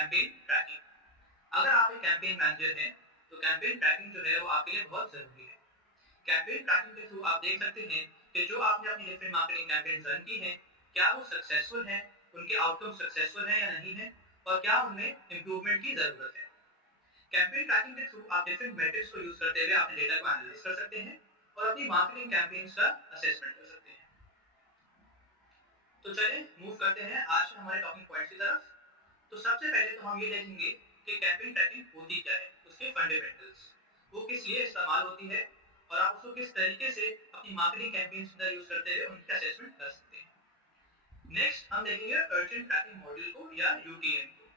Campaign trekking. अगर आप एक कैंपेन मैनेजर हैं तो कैंपेन ट्रैकिंग जो है वो आपके लिए बहुत जरूरी है। कैंपेन ट्रैकिंग के थ्रू आप देख सकते हैं कि जो आपने अपनी डिफरेंट मार्केटिंग कैंपेन रन की हैं क्या वो सक्सेसफुल हैं, उनके आउटकम सक्सेसफुल हैं या नहीं है, और क्या उनमें इंप्रूवमेंट की जरूरत है। कैंपेन ट्रैकिंग के थ्रू आप डिफरेंट मेट्रिक्स को यूज करते हुए अपने डेटा को एनालाइज कर सकते हैं और अपनी मार्केटिंग कैंपेन्स का असेसमेंट कर सकते हैं। तो चलिए मूव करते हैं आज हमारे टॉकिंग पॉइंट्स की तरफ। तो सबसे पहले तो हम ये देखेंगे कि कैंपेन ट्रैकिंग होती क्या है, उसके फंडामेंटल्स, वो किस लिए इस्तेमाल होती है और आप उसको किस तरीके से अपनी मार्केटिंग कैंपेन्स में यूज करते हुए उनका असेसमेंट कर सकते हैं। नेक्स्ट हम देखेंगे अर्जेंट ट्रैकिंग मॉड्यूल को या यूटीएम को।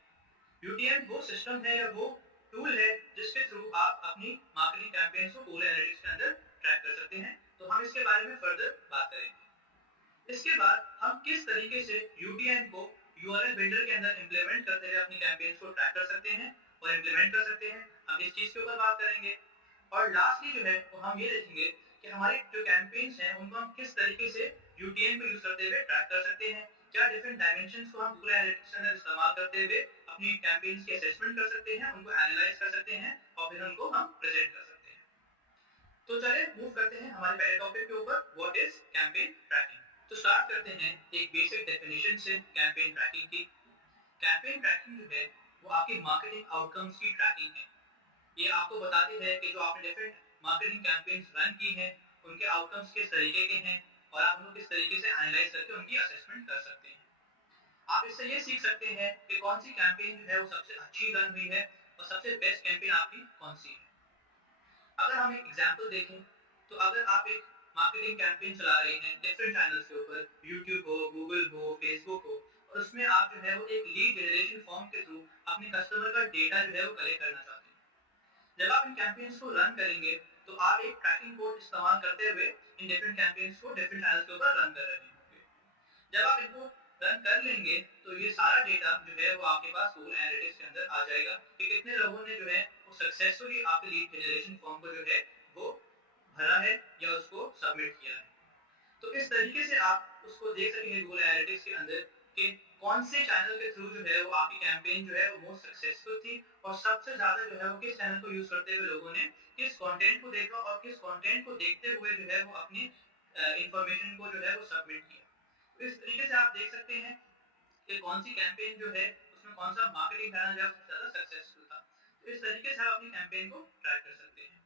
यूटीएम वो सिस्टम है या वो टूल है जिसके थ्रू आप अपनी मार्केटिंग कैंपेन्स को गूगल एनालिटिक्स के अंदर ट्रैक कर सकते हैं। तो हम इसके बारे में फर्दर बात करेंगे। इसके बाद हम किस तरीके से यूटीएम को यूआरएल बिल्डर के अंदर इंप्लीमेंट करते हुए अपनी कैंपेन्स को ट्रैक कर सकते हैं और इंप्लीमेंट कर सकते हैं, हम इस चीज के ऊपर बात करेंगे। और लास्टली जो है वो हम ये देखेंगे कि हमारी जो कैंपेन्स हैं उनको हम किस तरीके से यूटीएम को यूज करते हुए ट्रैक कर सकते हैं, क्या डिफरेंट डायमेंशंस को हम गूगल एनालिटिक्स के अंदर इस्तेमाल करते हुए अपनी कैंपेन्स की असेसमेंट कर सकते हैं, उनको एनालाइज कर सकते हैं और फिर उनको हम प्रेजेंट कर सकते हैं। तो चलिए मूव करते हैं हमारे पहले टॉपिक के ऊपर, व्हाट इज कैंपेन ट्रैकिंग। तो स्टार्ट करते हैं एक बेसिक डेफिनेशन से कैंपेन ट्रैकिंग की। कैंपेन ट्रैकिंग जो है वो आपकी मार्केटिंग आउटकम्स की ट्रैकिंग है। ये आपको बताती है कि जो आपने डिफरेंट मार्केटिंग कैंपेन्स रन की हैं उनके आउटकम्स किस तरीके के हैं और आप उनको किस तरीके से एनालाइज करके उनकी असेसमेंट कर सकते हैं। आप इससे ये सीख सकते हैं कि कौन सी कैंपेन जो है वो सबसे अच्छी रन हुई है और सबसे बेस्ट कैंपेन आपकी कौन सी है। अगर हम एक एग्जांपल देखें तो अगर आप एक मार्केटिंग कैंपेन चला रहे हैं डिफरेंट चैनल्स के ऊपर, यूट्यूब हो, गूगल हो, फेसबुक हो, और उसमें आप जो है वो एक लीड जनरेशन फॉर्म के थ्रू अपने कस्टमर का डेटा जो है वो कलेक्ट करना चाहते हैं। जब आप इन कैंपेन्स को रन करेंगे तो आप एक ट्रैकिंग कोड इस्तेमाल करते हुए इन डिफरेंट कैंपेन्स को डिफरेंट चैनल्स के ऊपर रन कर रहे होंगे। जब आप इनको रन कर लेंगे तो ये सारा डेटा जो है वो आपके पास गूगल एनालिटिक्स के अंदर आ जाएगा कि कितने लोगों ने जो है वो सक्सेसफुली आपके लीड जनरेशन फॉर्म को जो है वो भरा है या उसको सबमिट किया है। तो इस तरीके से आप उसको देख सकेंगे गूगल एनालिटिक्स के अंदर कि कौन से चैनल के थ्रू जो है वो आपकी कैंपेन जो है वो मोस्ट सक्सेसफुल थी और सबसे ज्यादा जो है वो किस चैनल को यूज करते हुए लोगों ने किस कंटेंट को देखा और किस कंटेंट को देखते हुए जो है वो अपनी इंफॉर्मेशन को जो है वो सबमिट किया। तो इस तरीके से आप देख सकते हैं कि कौन सी कैंपेन जो है उसमें कौन सा मार्केटिंग चैनल जो सबसे ज्यादा सक्सेसफुल था। तो इस तरीके से आप अपनी कैंपेन को ट्रैक कर सकते हैं।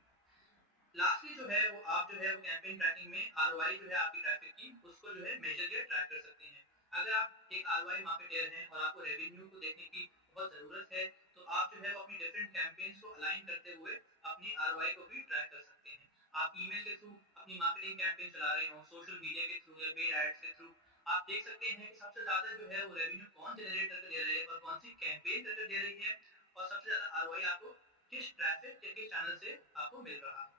लास्टली जो है वो आप जो है वो कैंपेन ट्रैकिंग में आरओआई जो है आपकी ट्रैफिक की उसको जो है मेजर या ट्रैक कर सकते हैं। अगर आप एक आरओआई मार्केटर हैं और आपको रेवेन्यू को देखने की बहुत जरूरत है तो आप जो है वो अपनी डिफरेंट कैंपेन्स को अलाइन करते हुए अपनी आरओआई को भी ट्रैक कर सकते हैं। आप ईमेल के थ्रू अपनी मार्केटिंग कैंपेन चला रहे हो, सोशल मीडिया के थ्रू या पेड एड्स के थ्रू, आप देख सकते हैं कि सबसे ज्यादा जो है वो रेवेन्यू कौन जनरेट करके दे रहे हैं और कौन सी कैंपेन करके दे रही है और सबसे ज्यादा आरओआई आपको किस ट्रैफिक के किस चैनल से आपको मिल रहा है।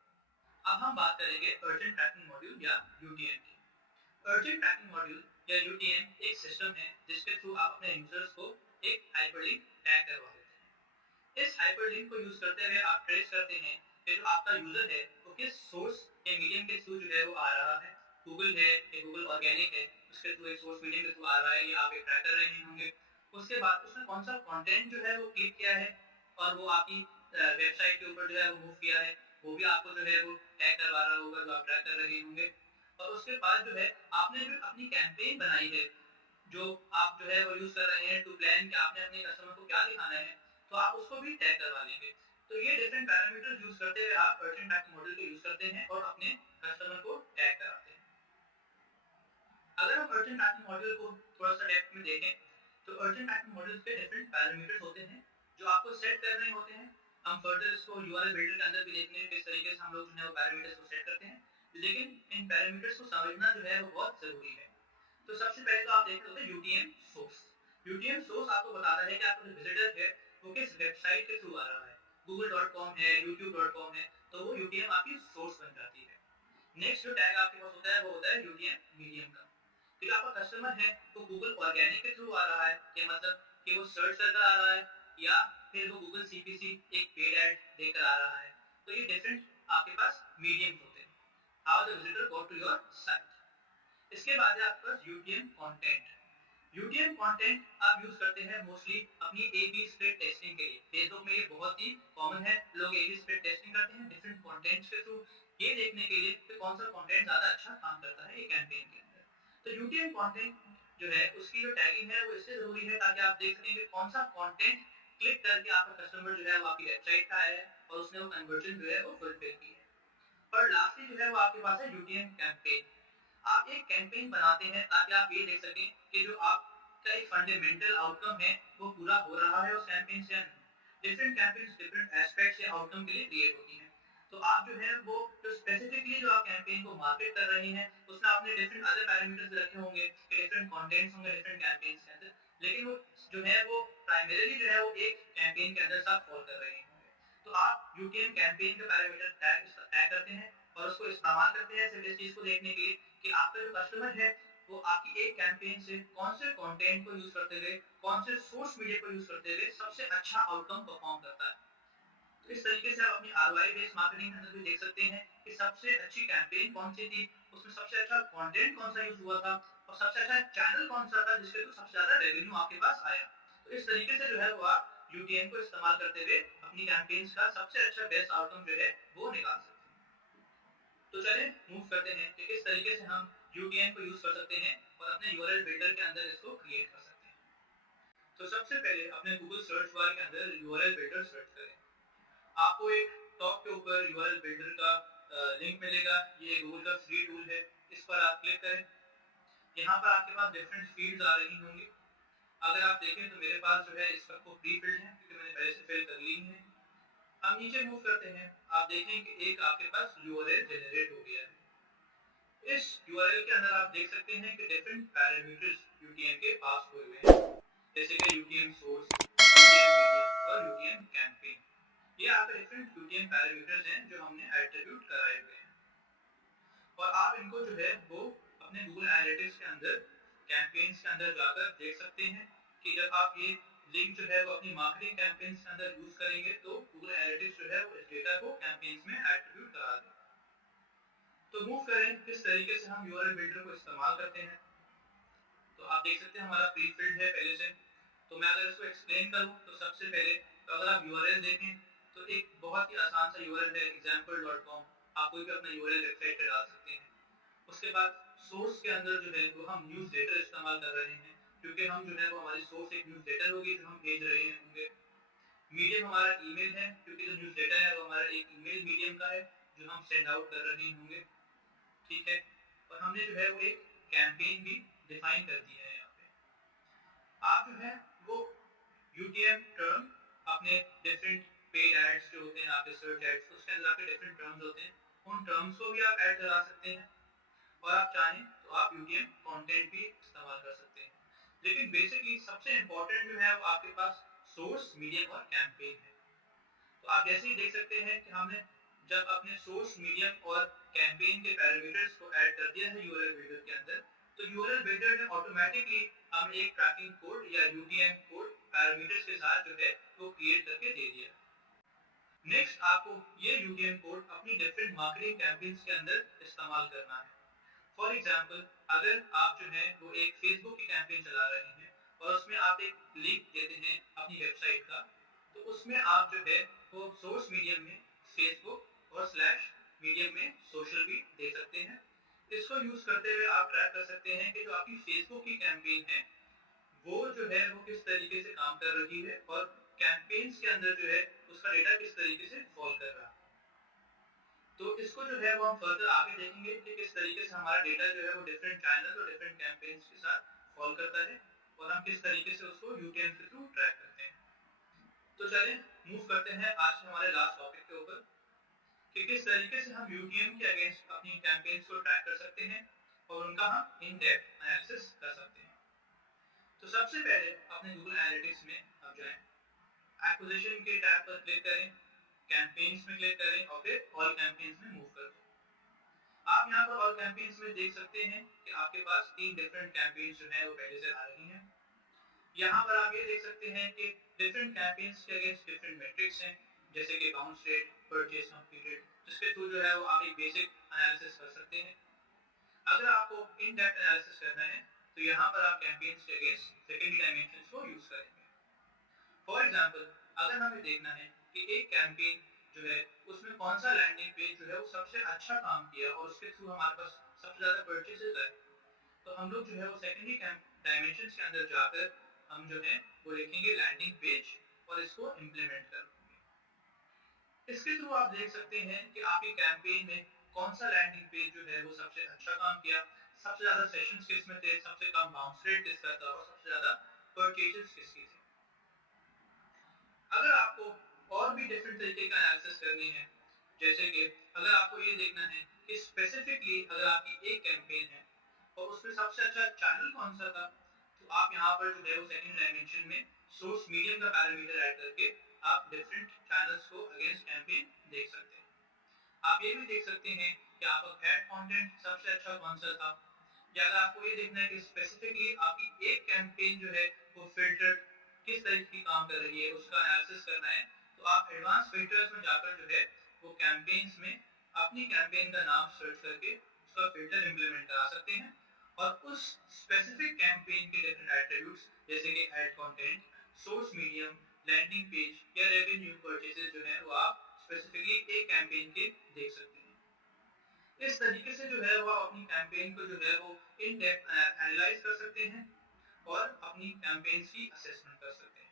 अब हम बात करेंगे अर्जेंट ट्रैकिंग मॉड्यूल या यूटीएम की। अर्जेंट ट्रैकिंग मॉड्यूल या यूटीएम एक सिस्टम है जिसके थ्रू आप अपने यूजर्स को एक हाइपरलिंक टैग करवा देते हैं। इस हाइपरलिंक को यूज करते हुए आप ट्रेस करते हैं कि जो आपका यूजर है वो किस सोर्स या मीडियम के थ्रू जो है वो आ रहा है, गूगल है या गूगल ऑर्गेनिक है उसके थ्रू एक सोर्स मीडियम के थ्रू आ रहा है या आप एक ट्रैक कर रहे होंगे। उसके बाद उसने कौन सा कंटेंट जो है वो क्लिक किया है और वो आपकी वेबसाइट के ऊपर जो है वो मूव किया है, वो भी आपको जो है वो टैग करवा रहा होगा जो आप ट्रैक कर रहे होंगे। और उसके बाद जो है आपने जो अपनी कैंपेन बनाई है जो आप जो है वो यूज कर रहे हैं टू प्लान कि आपने अपने कस्टमर को क्या दिखाना है तो आप उसको भी टैग करवा लेंगे। तो ये डिफरेंट पैरामीटर्स यूज करते हुए आप अर्जेंट ट्रैकिंग मॉडल को यूज करते हैं और अपने कस्टमर को टैग कराते हैं। अगर हम अर्जेंट ट्रैकिंग मॉडल को थोड़ा सा डेप्थ में देखें तो अर्जेंट ट्रैकिंग मॉडल के डिफरेंट पैरामीटर्स होते हैं जो आपको सेट करने होते हैं। हम फर्दर इसको यूआरएल बिल्डर के अंदर भी देखेंगे किस तरीके से हम लोग जो है वो पैरामीटर्स को सेट करते हैं, लेकिन इन पैरामीटर्स को समझना जो है वो बहुत जरूरी है। तो सबसे पहले तो आप देख रहे होते यूटीएम सोर्स। यूटीएम सोर्स आपको बताता है कि आपका जो विजिटर है वो किस वेबसाइट के थ्रू आ रहा है, google.com है, youtube.com है, तो वो यूटीएम आपकी सोर्स बन जाती है। नेक्स्ट जो टैग आपके पास होता है वो होता है यूटीएम मीडियम का। फिर आपका कस्टमर है तो गूगल ऑर्गेनिक के थ्रू आ रहा है, क्या मतलब कि वो सर्च करकर आ रहा है या फिर वो गूगल सीपीसी एक पेड ऐड देकर आ रहा है। तो ये डिफरेंट आपके पास मीडियम होते हैं, how the visitor go to your site. इसके बाद है आपके पास यूटीएम कंटेंट। यूटीएम कंटेंट आप यूज करते हैं मोस्टली अपनी ए बी स्प्लिट टेस्टिंग के लिए। फेसबुक में ये बहुत ही कॉमन है, लोग ए बी स्प्लिट टेस्टिंग करते हैं डिफरेंट कंटेंट्स के थ्रू, ये देखने के लिए कि कौन सा कंटेंट ज्यादा अच्छा काम करता है एक कैंपेन के अंदर। तो यूटीएम कंटेंट जो है उसकी जो टैगिंग है वो इससे जरूरी है ताकि आप देख सकें कि कौन सा कंटेंट क्लिक करके आपका कस्टमर जो है वो आपकी वेबसाइट पे आया है और उसने वो कन्वर्जन जो है वो फुलफिल की है। और लास्टली जो है वो आपके पास है यूटीएम कैंपेन। आप एक कैंपेन बनाते हैं ताकि आप ये देख सकें कि जो आपका एक फंडामेंटल आउटकम है वो पूरा हो रहा है उस कैंपेन से। डिफरेंट कैंपेन्स डिफरेंट एस्पेक्ट्स या आउटकम के लिए क्रिएट होती हैं। तो आप जो है वो जो स्पेसिफिकली जो आप कैंपेन को मार्केट कर रहे हैं उसमें आपने डिफरेंट अदर पैरामीटर्स रखे होंगे, डिफरेंट कंटेंट्स होंगे डिफरेंट कैंपेन्स के अंदर, लेकिन वो जो है वो प्राइमरीली जो है वो एक कैंपेन के अंदर आप फॉलो कर रहे होंगे। तो आप यूटीएम कैंपेन के पैरामीटर टैग करते हैं और उसको इस्तेमाल करते हैं सिर्फ इस चीज को देखने के लिए कि आपका जो कस्टमर है वो आपकी एक कैंपेन से कौन से कंटेंट को यूज करते हुए, कौन से सोर्स मीडिया को यूज करते हुए सबसे अच्छा आउटकम परफॉर्म करता है। तो इस तरीके से आप अपनी आरओआई बेस्ड मार्केटिंग के अंदर भी देख सकते हैं कि सबसे अच्छी कैंपेन कौन सी थी, उसमें सबसे अच्छा कंटेंट कौन सा यूज हुआ था और सबसे अच्छा चैनल कौन सा था जिसके थ्रू सबसे ज्यादा रेवेन्यू आपके पास आया। तो इस तरीके से जो है वो आप यूटीएम को इस्तेमाल करते हुए अपनी कैंपेन्स का सबसे अच्छा बेस्ट आउटकम जो है वो निकाल सकते हैं। तो चलिए मूव करते हैं कि किस तरीके से हम यूटीएम को यूज कर सकते हैं और अपने यूआरएल बिल्डर के अंदर इसको क्रिएट कर सकते हैं। तो सबसे पहले अपने गूगल सर्च बार के अंदर यूआरएल बिल्डर सर्च करें। आपको एक टॉप के ऊपर यूआरएल बिल्डर का लिंक मिलेगा। ये गूगल का फ्री टूल है, इस पर आप क्लिक करें। यहाँ पर आपके पास डिफरेंट फील्ड्स आ रही होंगी। अगर आप देखें तो मेरे पास जो है इस वक्त प्री फिल्ड है क्योंकि मैंने पहले से फिल कर ली है। हम नीचे मूव करते हैं, आप देखें कि एक आपके पास यूआरएल जनरेट हो गया है। इस यूआरएल के अंदर आप देख सकते हैं कि डिफरेंट पैरामीटर्स यूटीएम के पास हुए हुए हैं, जैसे कि यूटीएम सोर्स, यूटीएम मीडियम और यूटीएम कैंपेन। ये आपके डिफरेंट यूटीएम पैरामीटर्स हैं जो हमने एट्रीब्यूट कराए हुए हैं और आप इनको जो है वो अपने गूगल एनालिटिक्स के अंदर कैंपेन्स के अंदर जाकर देख सकते हैं कि जब आप ये लिंक जो है वो अपनी मार्केटिंग कैंपेन्स के अंदर यूज करेंगे तो गूगल एनालिटिक्स जो है वो इस डेटा को कैंपेन्स में एट्रीब्यूट करा देगा। तो मूव करें किस तरीके से हम यूआरएल बिल्डर को इस्तेमाल करते हैं। तो आप देख सकते हैं हमारा प्री फिल्ड है पहले से। तो मैं अगर इसको एक्सप्लेन करूं तो सबसे पहले तो अगर आप यूआरएल देखें तो एक बहुत ही आसान सा यूआरएल है example.com। आप कोई भी अपना यूआरएल वेबसाइट पे डाल सकते हैं। उसके बाद सोर्स के अंदर जो है वो हम न्यूज़ लेटर इस्तेमाल कर रहे हैं क्योंकि हम जो है वो हमारी सोर्स एक न्यूज़ लेटर होगी जो हम भेज रहे होंगे। मीडियम हमारा ईमेल है क्योंकि जो न्यूज़ लेटर है वो हमारा एक ईमेल मीडियम का है जो हम सेंड आउट कर रहे होंगे। ठीक है, और हमने जो है वो एक कैंपेन भी डिफाइन कर दिया है यहाँ पे। आप जो है वो यूटीएम टर्म अपने डिफरेंट पेड एड्स जो होते हैं आपके सर्च एड्स उसके अंदर आपके डिफरेंट टर्म्स होते हैं, उन टर्म्स को भी आप ऐड करा सकते हैं और आप चाहें तो आप यूटीएम कंटेंट भी इस्तेमाल कर सकते हैं। लेकिन बेसिकली सबसे इंपॉर्टेंट जो है वो आपके पास सोर्स मीडियम और कैंपेन है। तो आप जैसे ही देख सकते हैं कि हमने जब अपने सोर्स मीडियम और कैंपेन के पैरामीटर्स को ऐड कर दिया है यूआरएल बिल्डर के अंदर, तो यूआरएल बिल्डर ने ऑटोमेटिकली हमें एक ट्रैकिंग कोड या यूटीएम कोड पैरामीटर्स के साथ जो है वो क्रिएट करके दे दिया। नेक्स्ट आपको ये यूटीएम कोड अपनी डिफरेंट मार्केटिंग कैंपेन्स के अंदर इस्तेमाल करना है। फॉर एग्जांपल अगर आप जो है वो एक फेसबुक की कैंपेन चला रहे हैं और उसमें आप एक लिंक देते हैं अपनी वेबसाइट का, तो उसमें आप जो है वो सोर्स मीडियम में फेसबुक और स्लैश मीडियम में सोशल भी दे सकते हैं। इसको यूज करते हुए आप ट्रैक कर सकते हैं कि जो आपकी फेसबुक की कैंपेन है वो जो है वो किस तरीके से काम कर रही है और कैंपेन्स के अंदर जो है उसका डेटा किस तरीके से फॉल कर रहा है। तो इसको जो है वो हम फर्दर आगे देखेंगे कि किस तरीके से हमारा डेटा जो है वो डिफरेंट चैनल और डिफरेंट कैंपेन्स के साथ फॉल करता है और हम किस तरीके से उसको यूटीएम के थ्रू ट्रैक करते हैं। तो चलिए मूव करते हैं आज के हमारे लास्ट टॉपिक के ऊपर कि किस तरीके से हम यूटीएम के अगेंस्ट अपनी कैंपेन्स को ट्रैक कर सकते हैं और उनका हम इन डेप्थ एनालिसिस कर सकते हैं। तो सबसे पहले अपने गूगल एनालिटिक्स में आप जाएं, एक्विजिशन के टैब पर क्लिक करें, कैंपेन्स में क्लिक करें और फिर ऑल कैंपेन्स में मूव कर दो। आप यहाँ पर ऑल कैंपेन्स में देख सकते हैं कि आपके पास 3 डिफरेंट कैंपेन्स जो है वो पहले से आ रही हैं। यहाँ पर आप ये देख सकते हैं कि डिफरेंट कैंपेन्स के अगेंस्ट डिफरेंट मैट्रिक्स हैं, जैसे कि बाउंस रेट, परचेज कंप्लीटेड, जिसके थ्रू जो है वो आप एक बेसिक एनालिसिस कर सकते हैं। अगर आपको इन डेप्थ एनालिसिस करना है तो यहाँ पर आप कैंपेन्स के अगेंस्ट सेकेंडरी डायमेंशंस को यूज करेंगे। फॉर एग्जांपल, अगर हमें देखना है कि एक कैंपेन जो है उसमें कौन सा लैंडिंग पेज जो है वो सबसे अच्छा काम किया और उसके थ्रू हमारे पास सबसे ज़्यादा परचेजेस आए, तो हम लोग जो है वो सेकेंडरी डायमेंशंस के अंदर जाकर हम जो है वो लिखेंगे लैंडिंग पेज और इसको इम्प्लीमेंट करेंगे। इसके थ्रू आप देख सकते हैं कि आपकी कैंपेन में कौन सा लैंडिंग पेज जो है वो सबसे अच्छा काम किया, सबसे ज़्यादा सेशंस किस में थे, सबसे कम बाउंस रेट किसका था और सबसे ज़्यादा परचेजेस किसकी थे। अगर आपको और भी डिफरेंट तरीके का एनालिसिस करनी है, जैसे कि अगर आपको ये देखना है कि स्पेसिफिकली अगर आपकी एक कैंपेन है और उसमें सबसे अच्छा चैनल कौन सा था, तो आप यहाँ पर जो है वो सेकंड डायमेंशन में सोर्स मीडियम का पैरामीटर ऐड करके आप डिफरेंट चैनल्स को अगेंस्ट कैंपेन देख सकते हैं। आप ये भी देख सकते हैं कि आपका एड कंटेंट सबसे अच्छा कौन सा था, या अगर आपको ये देखना है कि स्पेसिफिकली आपकी एक कैंपेन जो है वो फिल्टर किस तरीके की काम कर रही है, उसका एनालिसिस करना है, तो आप एडवांस फिल्टर्स में जाकर जो है वो कैंपेन्स में अपनी कैंपेन का नाम सर्च करके उसका फिल्टर इंप्लीमेंट करा सकते हैं और उस स्पेसिफिक कैंपेन के डिफरेंट एट्रीब्यूट्स जैसे कि ad content, source medium, landing page या रेवेन्यू परचेसेस जो है वो आप स्पेसिफिकली एक कैंपेन के देख सकते हैं। इस तरीके से जो है वो अपनी कैंपेन को जो है वो इन डेप्थ एनालाइज कर सकते हैं और अपनी कैंपेन्स की असेसमेंट कर सकते हैं।